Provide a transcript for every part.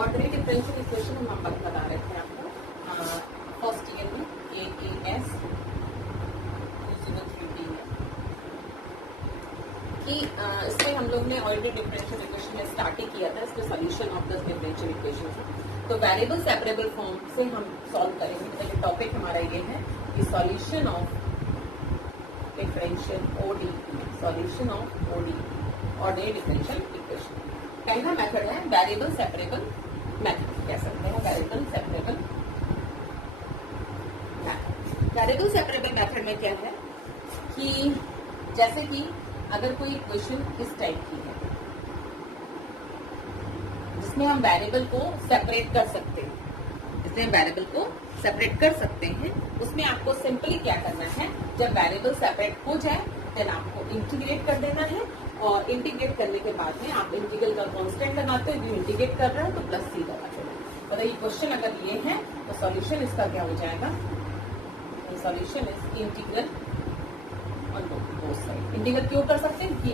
Ordinary differential equation हम बता रहे थे आपको फर्स्ट ईयर में AES 203D में कि इसमें हम लोग ने ऑर्डिनरी डिफरेंशियल इक्वेशन में स्टार्ट ही किया था इसके solution of the differential equation. तो वेरिएबल सेपरेबल फॉर्म से हम सॉल्व करेंगे। पहले टॉपिक हमारा ये है कि solution of differential ODE, solution of ODE ordinary differential equation. पहला मेथड है वेरिएबल सेपरेबल मेथड, कह सकते हैं variable separable method. Variable separable method में क्या है कि जैसे कि अगर कोई इक्वेशन इस टाइप की है जिसमें हम वेरिएबल को सेपरेट कर सकते हैं, जिसमें वेरिएबल को सेपरेट कर सकते हैं, उसमें आपको सिंपली क्या करना है, जब वेरिएबल सेपरेट हो जाए देन आपको इंटीग्रेट कर देना है। और इंटीग्रेट करने के बाद में आप इंटीग्रल का कांस्टेंट लगाते हो, जो इंटीग्रेट कर रहे हैं तो प्लस सी लगाते हो। और ये क्वेश्चन अगर ये है तो सॉल्यूशन इसका क्या हो जाएगा, solution is integral on both side. Integral क्यों कर सकते हैं कि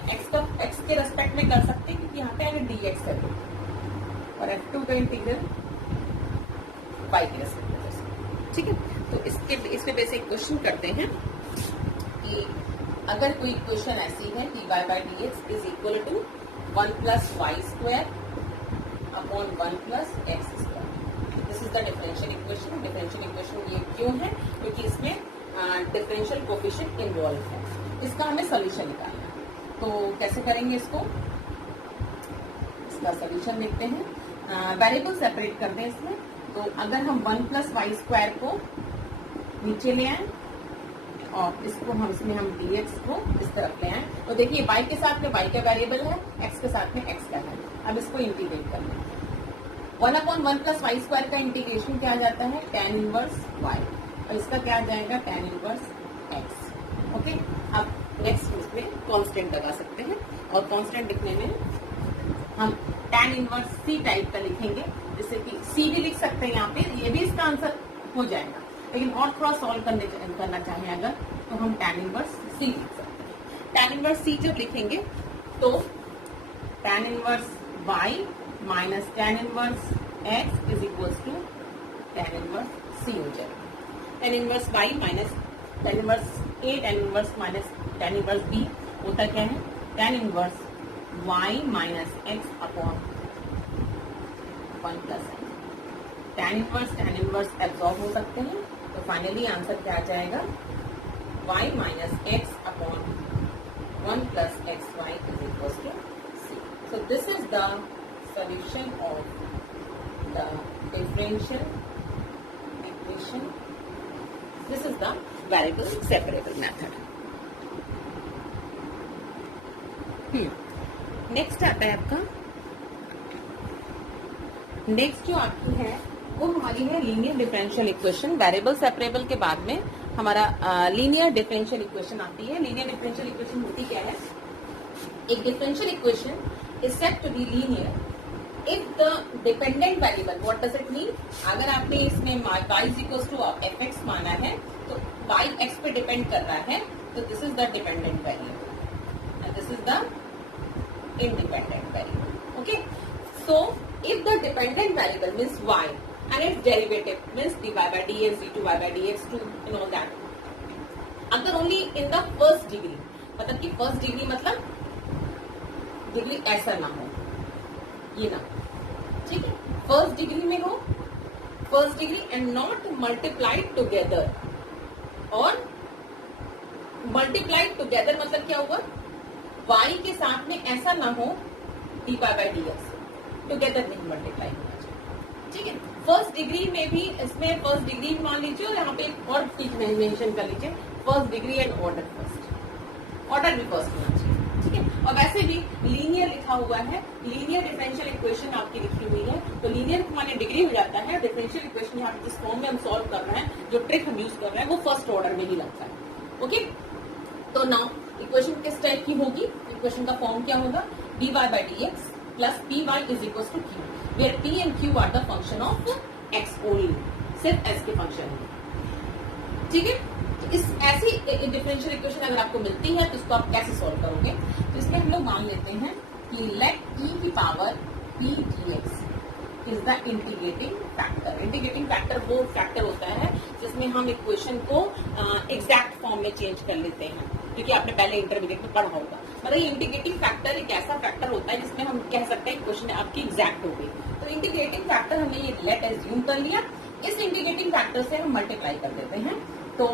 एक्स के रेस्पेक्ट में कर सकते हैं क्योंकि यहाँ पे अगर dx है और F2 का इंटीग्रल y के रेस्पेक्ट में। ठीक है, तो इसमें बेसिक क्वेश्चन करते हैं कि अगर कोई इक्वेशन ऐसी है कि y by dx is equal to 1 plus y square upon 1 plus x square. This is the differential equation. Differential equation ये क्यों है, क्योंकि इसमें डिफरेंशियल कोफिशिएंट इन्वॉल्व है। इसका हमें सोल्यूशन निकालना है। तो कैसे करेंगे इसको, इसका सोल्यूशन देखते हैं। वेरिएबल सेपरेट कर दें इसमें। तो अगर हम 1 प्लस वाई स्क्वायर को नीचे ले आए और इसको हम इसमें हम dx को इस तरफ ले आए, तो देखिए y के साथ में y का वेरिएबल है, x के साथ में x का है। अब इसको इंटीग्रेट करना है। 1 अपॉन 1 प्लस वाई स्क्वायर का इंटीग्रेशन क्या आ जाता है, tan इनवर्स y, और इसका क्या आ जाएगा, tan इनवर्स x। ओके, अब नेक्स्ट इसमें कांस्टेंट लगा सकते हैं और कांस्टेंट लिखने में हम tan इनवर्स c टाइप का लिखेंगे, जैसे कि c भी लिख सकते हैं यहाँ पे, ये भी इसका आंसर हो जाएगा। लेकिन और थोड़ा सॉल्व करना चाहें अगर तो हम tan इनवर्स c लिख सकते हैं। tan इनवर्स c जब लिखेंगे तो tan inverse y minus tan inverse x is equals to tan inverse c हो जाएगा। tan inverse y minus tan inverse a, tan inverse minus tan inverse b होता क्या है, tan inverse y minus x upon 1 plus x। tan inverse absorb हो सकते हैं, तो finally answer क्या आ जाएगा, y minus x upon 1 plus x y is equal to c। So this is the solution of the differential equation. This is the variable separable method. Next आता है आपका, नेक्स्ट जो आपकी है वो हमारी है linear differential equation. Variable separable के बाद में हमारा लीनियर डिफरेंशियल इक्वेशन आती है। लीनियर डिफरेंशियल इक्वेशन होती क्या है, एक differential equation is said to be linear if the dependent variable, what does it mean, अगर आपने इसमें y is equals to fx माना है तो y x पे डिपेंड कर रहा है, तो this is the dependent variable and this is the independent variable. Okay, so if the dependent variable means y and its derivative means dy by dx, d2y by dx2 and all that, अगर only in the first degree, मतलब कि first degree मतलब degree ऐसा ना हो, ये ना, ठीक है, फर्स्ट डिग्री में हो, first degree and not multiplied together, और मल्टीप्लाइड टुगेदर मतलब क्या हुआ, y के साथ में ऐसा ना हो dy by dx, टुगेदर नहीं मल्टीप्लाई होना चाहिए। ठीक है, फर्स्ट डिग्री में भी, इसमें फर्स्ट डिग्री मान लीजिए और यहाँ पे और चीज मेंशन कर लीजिए, first degree and order first, order भी फर्स्ट होना चाहिए। ठीक है, और वैसे भी लीनियर लिखा हुआ है, लीनियर डिफरेंशियल इक्वेशन आपकी लिखी हुई है, तो लीनियर माने डिग्री हो जाता है। डिफरेंशियल इक्वेशन यहाँ जिस फॉर्म में हम सॉल्व कर रहे हैं, जो ट्रिक हम यूज कर रहे हैं वो फर्स्ट ऑर्डर में ही लगता है। ओके, तो नाउ इक्वेशन किस टाइप की होगी, इक्वेशन का फॉर्म क्या होगा, dy by dx plus py is equal to q, where p and q are the function of x only, सिर्फ x के फंक्शन है। ठीक है, इस ऐसी डिफरेंशियल इक्वेशन अगर आपको मिलती है तो इसको आप कैसे सॉल्व करोगे, तो इसमें हम लोग मान लेते हैं कि लेट e की power p dx is the integrating factor. Integrating factor वो फैक्टर होता है जिसमें हम इक्वेशन को एग्जैक्ट फॉर्म में चेंज कर लेते हैं, क्योंकि आपने पहले इंटरमीडिएट में पढ़ा होगा। मतलब ये इंटीग्रेटिंग फैक्टर एक ऐसा फैक्टर होता है जिसमें हम कह सकते हैं क्वेश्चन आपकी एग्जैक्ट हो गई। तो इंटीग्रेटिंग फैक्टर हमने ये लेट एज्यूम कर लिया, इस इंटीग्रेटिंग फैक्टर से हम मल्टीप्लाई कर देते हैं। तो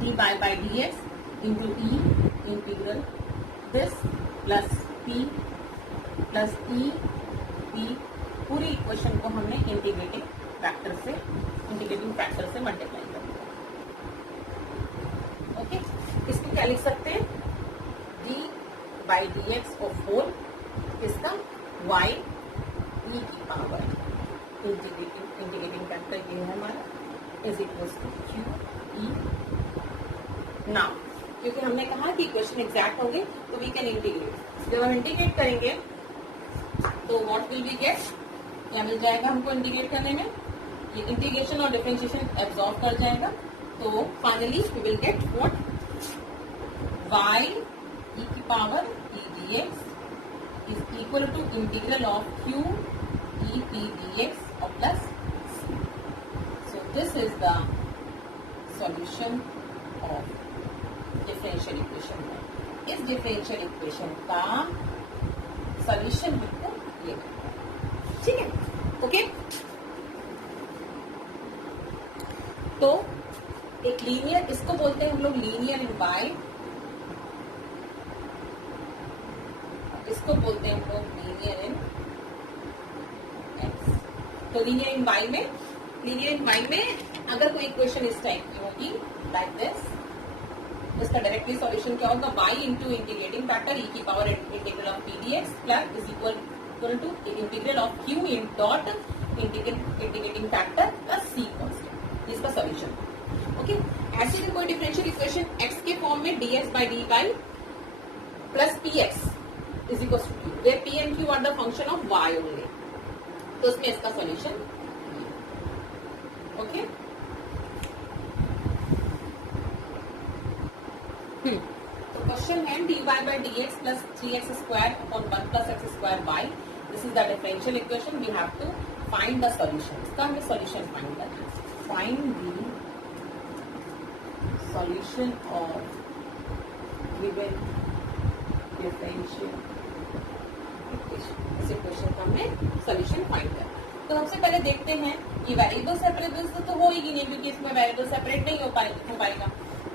D by D x into E integral this plus P plus E P, पूरी इक्वेशन को हमने इंटीग्रेटिंग फैक्टर से मल्टीप्लाई कर दिया। ओके, इसको क्या लिख सकते हैं, डी बाई डी एक्स और 4 इसका y e की पावर इंटीग्रेटिंग फैक्टर ये है हमारा is equal to q e. Now क्योंकि हमने कहा कि इक्वेशन एग्जैक्ट होंगे तो वी कैन इंटीग्रेट। जब हम इंटीग्रेट करेंगे तो व्हाट विल वी गेट, क्या मिल जाएगा हमको इंटीग्रेट करने में, ये इंटीग्रेशन और डिफरेंशिएशन एब्जॉर्ब कर जाएगा। तो finally we will get what, y e की power e dx is equal to integral of q e p dx और plus c। So this is the solution of differential equation. इस differential equation का solution हमको ये, ठीक है, okay. तो एक लीनियर, इसको बोलते हैं हम लोग लीनियर इन वाई, इसको बोलते हैं हम लोग लीनियर इन एक्स। तो लीनियर इन वाई में अगर कोई इक्वेशन इस टाइप की होगी लाइक दिस, इसका डायरेक्टली सॉल्यूशन क्या होगा, y into integrating factor e की power integral of p d x plus is equal to integral of q in dot integrating factor plus c constant, इसका solution. Okay, ऐसे में कोई differential equation x के form में dx by dy plus px is equal to q, where p and q are the function of y only, तो उसमें इसका solution. Okay, तो क्वेश्चन है dy by dx plus 3x square upon 1 plus x square y. This is the differential equation. We have to find the solution. इसका हमें solution find करना है. Find the solution of given differential equation. इस equation का हमें solution find करना है. तो सबसे पहले देखते हैं ये वेरिएबल सेपरेबल तो हो ही नहीं, क्योंकि इसमें वेरिएबल सेपरेट नहीं हो पाएगा।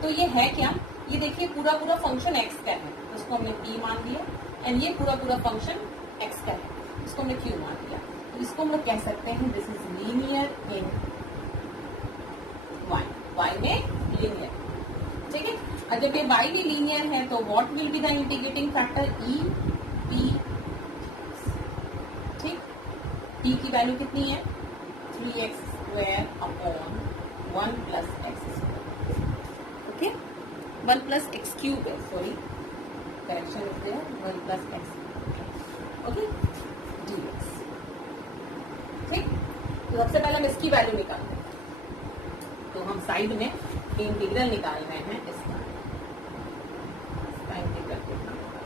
तो ये है क्या, ये देखिए पूरा फंक्शन x का है, उसको हमने p मान लिया, एंड ये पूरा फंक्शन x का है, इसको हमने q मान लिया। तो इसको हम लोग कह सकते हैं this is linear in y में लीनियर, ठीक है। और जब ये y भी लीनियर है तो what will be the integrating factor e p, ठीक। t की वैल्यू कितनी है 3x square upon 1 plus x square, okay, 1 plus x cube है, sorry correction is there, 1 plus x, okay, dx, ठीक। तो सबसे पहले हम इसकी वैल्यू निकालते हैं, तो हम साइड में इंटीग्रल निकाल रहे हैं इसका इंटीग्रल कितना होगा,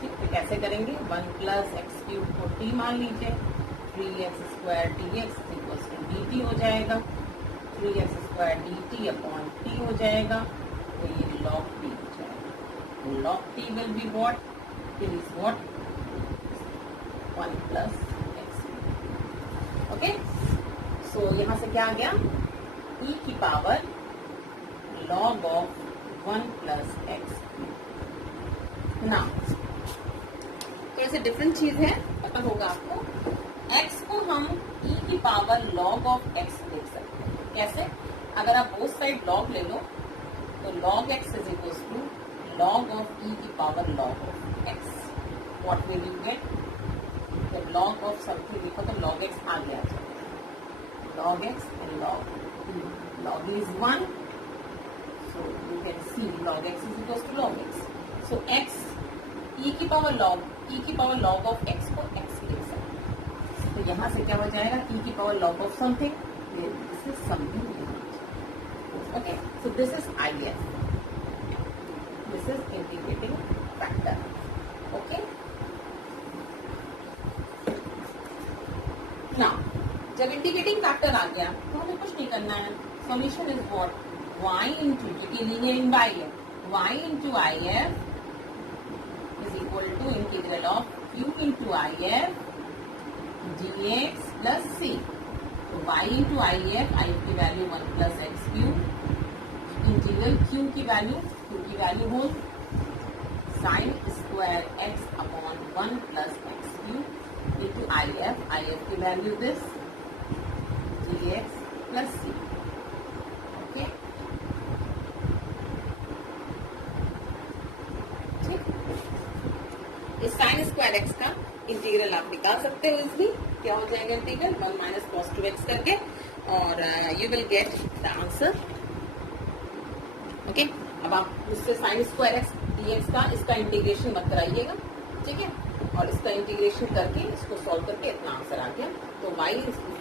ठीक। तो कैसे करेंगे, 1 प्लस एक्स क्यूब को t मान लीजिए, 3x square dx equal to dt हो जाएगा, 3x square dt upon t हो जाएगा, तो ये log t हो जाएगा। log t will be what, it is what 1 plus x, okay. So यहाँ से क्या आ गया, e की power log of 1 plus x. ना तो ऐसे डिफरेंट चीज है, पता होगा आपको। x को हम e की पावर log ऑफ x लिख सकते हैं, कैसे, अगर आप बोथ साइड log ले लो तो log x is equal to log of e की power log of x। What will you get, जब log ऑफ समथिंग लिखो तो log x आ गया, log x and log e is 1, so you can see log x is equal to log x. So x e की power log of x को x लिख सकते हैं। तो यहाँ से क्या हो जाएगा, e की power log of something, this is something, okay. So this is IF, this is integrating factor, okay. जब इंटीग्रेटिंग फैक्टर आ गया तो हमें कुछ नहीं करना है. Solution is what, y into क्योंकि लीनियर इन बाई है, y into if is equal to integral of q into if dx plus c. तो y into if की वैल्यू 1 plus x cube, इंटीग्रल q की value whole sine square x upon 1 plus x cube into if की value this dx plus c. Okay, ठीक. इस sine square x का integral आप निकाल सकते हो. इसलिए क्या हो जाएगा इंटीग्रल 1 माइनस cos 2x करके, और you will get the answer. Okay, अब आप इससे साइन स्क्वायर एक्स dx का इसका इंटीग्रेशन मत कराइएगा, ठीक है, और इसका इंटीग्रेशन करके इसको सॉल्व करके इतना आंसर आ गया. तो y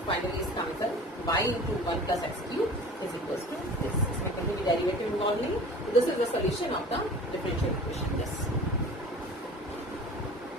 फाइनली इसका answer y into 1 plus x cube is equals to this. इसमें कहीं भी डेरिवेटिव इन्वॉल्व नहीं. This is the solution of the differential equation. Yes.